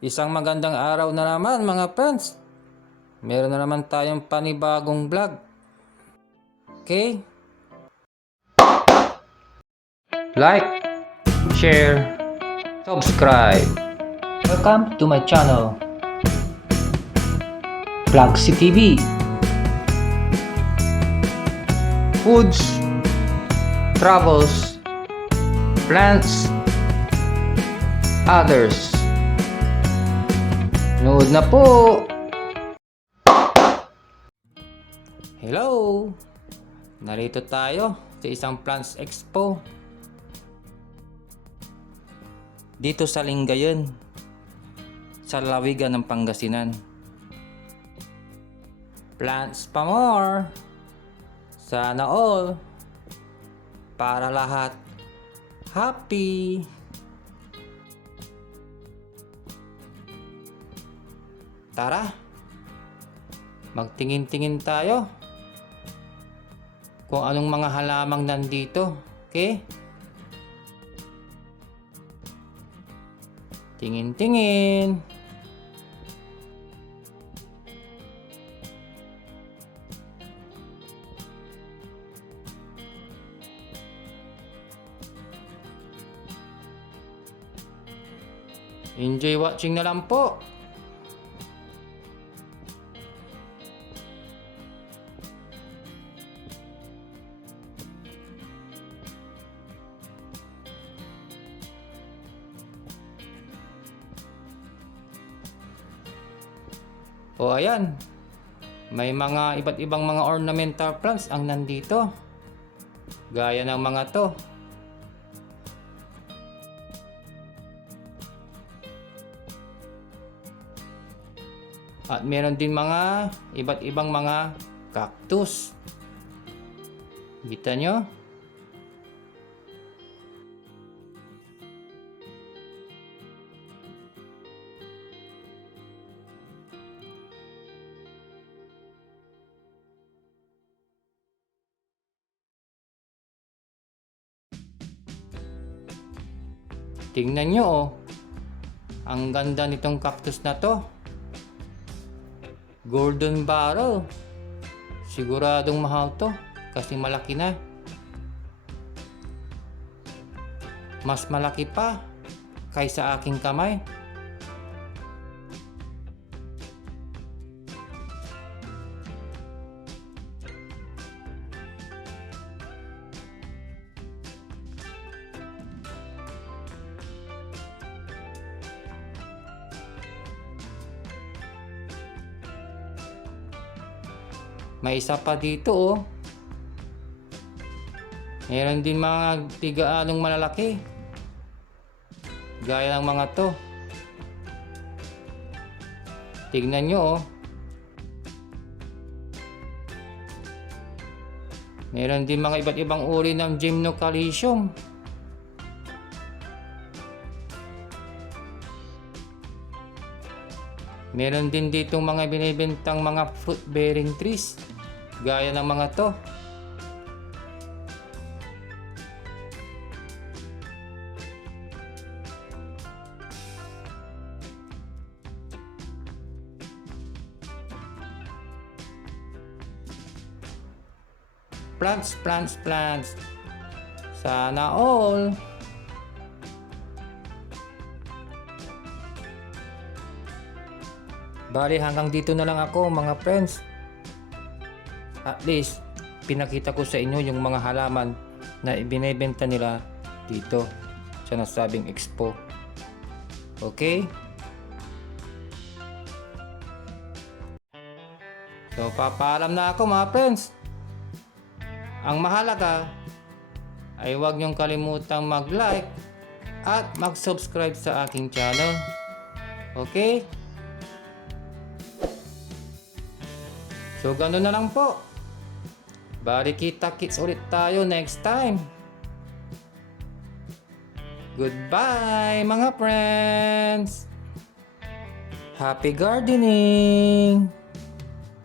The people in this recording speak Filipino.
Isang magandang araw na naman mga friends. Meron na naman tayong panibagong vlog. Okay? Like, share, subscribe. Welcome to my channel, Vlogsi TV. Foods, travels, plants, others. Nood na po! Hello! Narito tayo sa isang Plants Expo dito sa Lingayen, sa Lawigan ng Pangasinan. Plants pa more! Sana all! Para lahat happy! Tara, magtingin-tingin tayo kung anong mga halamang nandito. Okay? Tingin-tingin. Enjoy watching na lang po. O ayan, may mga iba't ibang mga ornamental plants ang nandito. Gaya ng mga to. At meron din mga iba't ibang mga cactus. Kita nyo? Tingnan nyo oh. Ang ganda nitong cactus na to. Golden barrel. Siguradong mahal to kasi malaki na. Mas malaki pa kaysa aking kamay. May isa pa dito oh. Meron din mga tiga-anong malalaki. Gaya ng mga to. Tignan nyo oh. Meron din mga iba't ibang uri ng Gymnocalycium. Meron din ditong mga binibentang mga fruit bearing trees. Gaya ng mga to. Plants, plants, plants. Sana all. Bali hanggang dito na lang ako mga friends. At least pinakita ko sa inyo yung mga halaman na ibinebenta nila dito sa nasabing expo. Okay? So papaalam na ako mga friends. Ang mahalaga ay huwag niyong kalimutang mag-like at mag-subscribe sa aking channel. Okay? So ganoon na lang po. Bali kita-kits ulit tayo next time. Goodbye mga friends. Happy gardening.